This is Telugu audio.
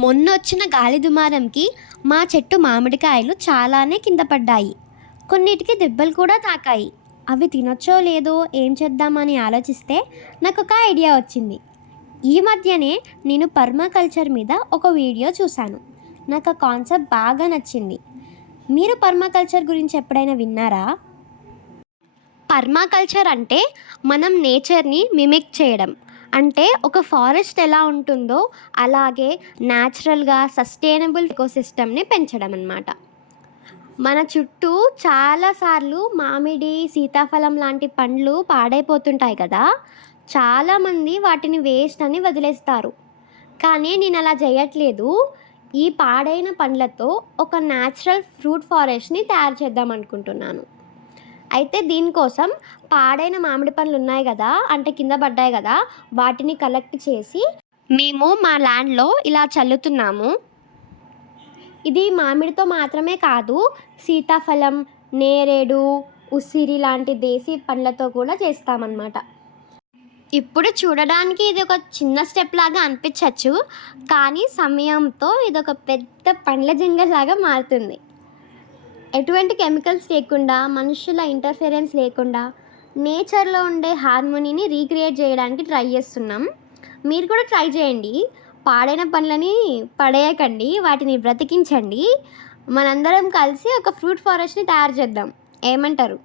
మొన్నొచ్చిన గాలి దుమారంకి మా చెట్టు మామిడికాయలు చాలానే కింద పడ్డాయి. కొన్నిటికి దెబ్బలు కూడా తాకాయి. అవి తినొచ్చో లేదో ఏం చేద్దామని ఆలోచిస్తే నాకొక ఐడియా వచ్చింది. ఈ మధ్యనే నేను పర్మాకల్చర్ మీద ఒక వీడియో చూశాను. నాకు ఆ కాన్సెప్ట్ బాగా నచ్చింది. మీరు పర్మాకల్చర్ గురించి ఎప్పుడైనా విన్నారా? పర్మాకల్చర్ అంటే మనం నేచర్ని మిమిక్ చేయడం. అంటే ఒక ఫారెస్ట్ ఎలా ఉంటుందో అలాగే న్యాచురల్గా సస్టైనబుల్ ఎకోసిస్టమ్ని పెంచడం అన్నమాట. మన చుట్టూ చాలాసార్లు మామిడి, సీతాఫలం లాంటి పండ్లు పాడైపోతుంటాయి కదా. చాలామంది వాటిని వేస్ట్ అని వదిలేస్తారు. కానీ నేను అలా చేయట్లేదు. ఈ పాడైన పండ్లతో ఒక న్యాచురల్ ఫ్రూట్ ఫారెస్ట్ని తయారు చేద్దాం అనుకుంటున్నాను. అయితే దీనికోసం పాడైన మామిడి పండ్లు ఉన్నాయి కదా, అంటే కింద పడ్డాయి కదా, వాటిని కలెక్ట్ చేసి మేము మా ల్యాండ్లో ఇలా చల్లుతున్నాము. ఇది మామిడితో మాత్రమే కాదు, సీతాఫలం, నేరేడు, ఉసిరి లాంటి దేశీ పండ్లతో కూడా చేస్తామన్నమాట. ఇప్పుడు చూడడానికి ఇది ఒక చిన్న స్టెప్ లాగా అనిపించవచ్చు, కానీ సమయంతో ఇది ఒక పెద్ద పండ్ల జంగల్లాగా మారుతుంది. ఎటువంటి కెమికల్స్ లేకుండా, మనుషుల ఇంటర్ఫిరెన్స్ లేకుండా నేచర్లో ఉండే హార్మోనీని రీక్రియేట్ చేయడానికి ట్రై చేస్తున్నాం. మీరు కూడా ట్రై చేయండి. పాడైన పండ్లని పడేయకండి, వాటిని బ్రతికించండి. మనందరం కలిసి ఒక ఫ్రూట్ ఫారెస్ట్ని తయారు చేద్దాం. ఏమంటారు?